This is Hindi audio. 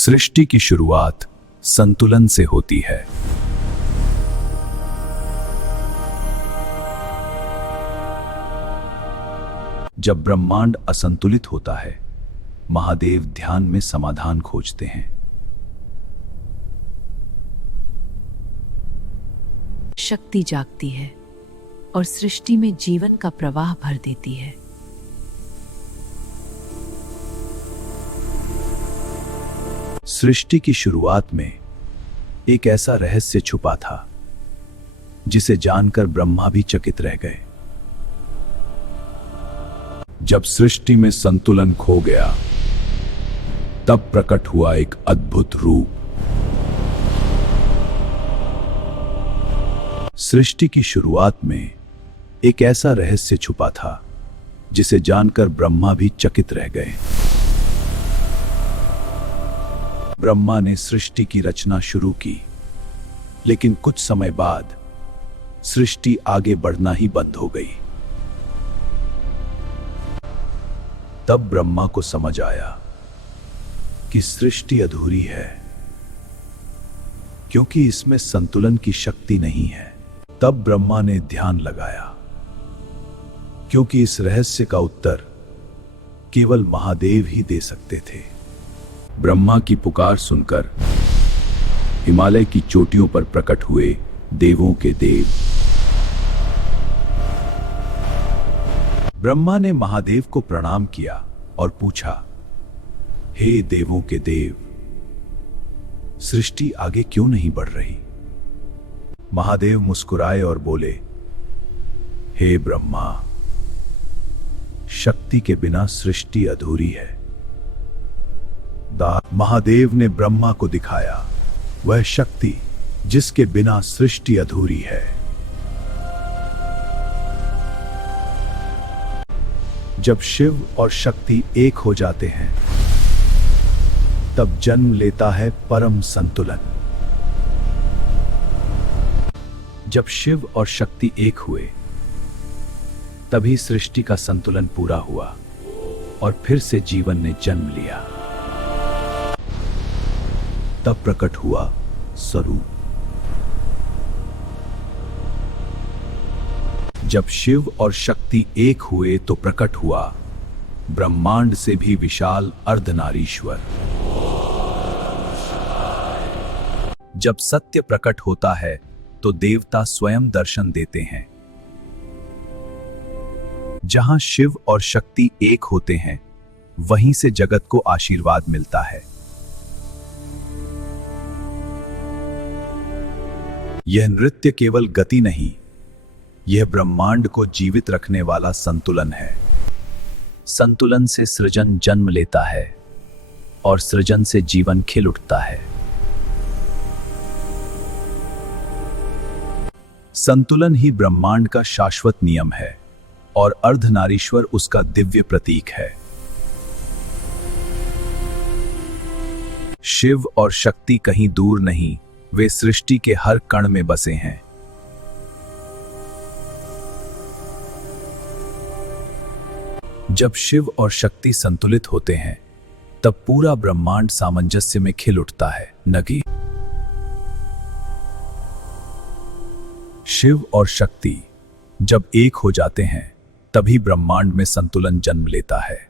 सृष्टि की शुरुआत संतुलन से होती है। जब ब्रह्मांड असंतुलित होता है, महादेव ध्यान में समाधान खोजते हैं। शक्ति जागती है और सृष्टि में जीवन का प्रवाह भर देती है। सृष्टि की शुरुआत में एक ऐसा रहस्य छुपा था जिसे जानकर ब्रह्मा भी चकित रह गए। जब सृष्टि में संतुलन खो गया, तब प्रकट हुआ एक अद्भुत रूप। सृष्टि की शुरुआत में एक ऐसा रहस्य छुपा था जिसे जानकर ब्रह्मा भी चकित रह गए। ब्रह्मा ने सृष्टि की रचना शुरू की, लेकिन कुछ समय बाद सृष्टि आगे बढ़ना ही बंद हो गई। तब ब्रह्मा को समझ आया कि सृष्टि अधूरी है, क्योंकि इसमें संतुलन की शक्ति नहीं है। तब ब्रह्मा ने ध्यान लगाया, क्योंकि इस रहस्य का उत्तर केवल महादेव ही दे सकते थे। ब्रह्मा की पुकार सुनकर हिमालय की चोटियों पर प्रकट हुए देवों के देव। ब्रह्मा ने महादेव को प्रणाम किया और पूछा, हे देवों के देव, सृष्टि आगे क्यों नहीं बढ़ रही? महादेव मुस्कुराए और बोले, हे ब्रह्मा, शक्ति के बिना सृष्टि अधूरी है। महादेव ने ब्रह्मा को दिखाया वह शक्ति जिसके बिना सृष्टि अधूरी है। जब शिव और शक्ति एक हो जाते हैं, तब जन्म लेता है परम संतुलन। जब शिव और शक्ति एक हुए, तभी सृष्टि का संतुलन पूरा हुआ और फिर से जीवन ने जन्म लिया। तब प्रकट हुआ स्वरूप। जब शिव और शक्ति एक हुए तो प्रकट हुआ ब्रह्मांड से भी विशाल अर्धनारीश्वर। जब सत्य प्रकट होता है तो देवता स्वयं दर्शन देते हैं। जहां शिव और शक्ति एक होते हैं, वहीं से जगत को आशीर्वाद मिलता है। यह नृत्य केवल गति नहीं, यह ब्रह्मांड को जीवित रखने वाला संतुलन है। संतुलन से सृजन जन्म लेता है और सृजन से जीवन खिल उठता है। संतुलन ही ब्रह्मांड का शाश्वत नियम है और अर्धनारीश्वर उसका दिव्य प्रतीक है। शिव और शक्ति कहीं दूर नहीं, वे सृष्टि के हर कण में बसे हैं। जब शिव और शक्ति संतुलित होते हैं, तब पूरा ब्रह्मांड सामंजस्य में खिल उठता है। नगी शिव और शक्ति जब एक हो जाते हैं, तभी ब्रह्मांड में संतुलन जन्म लेता है।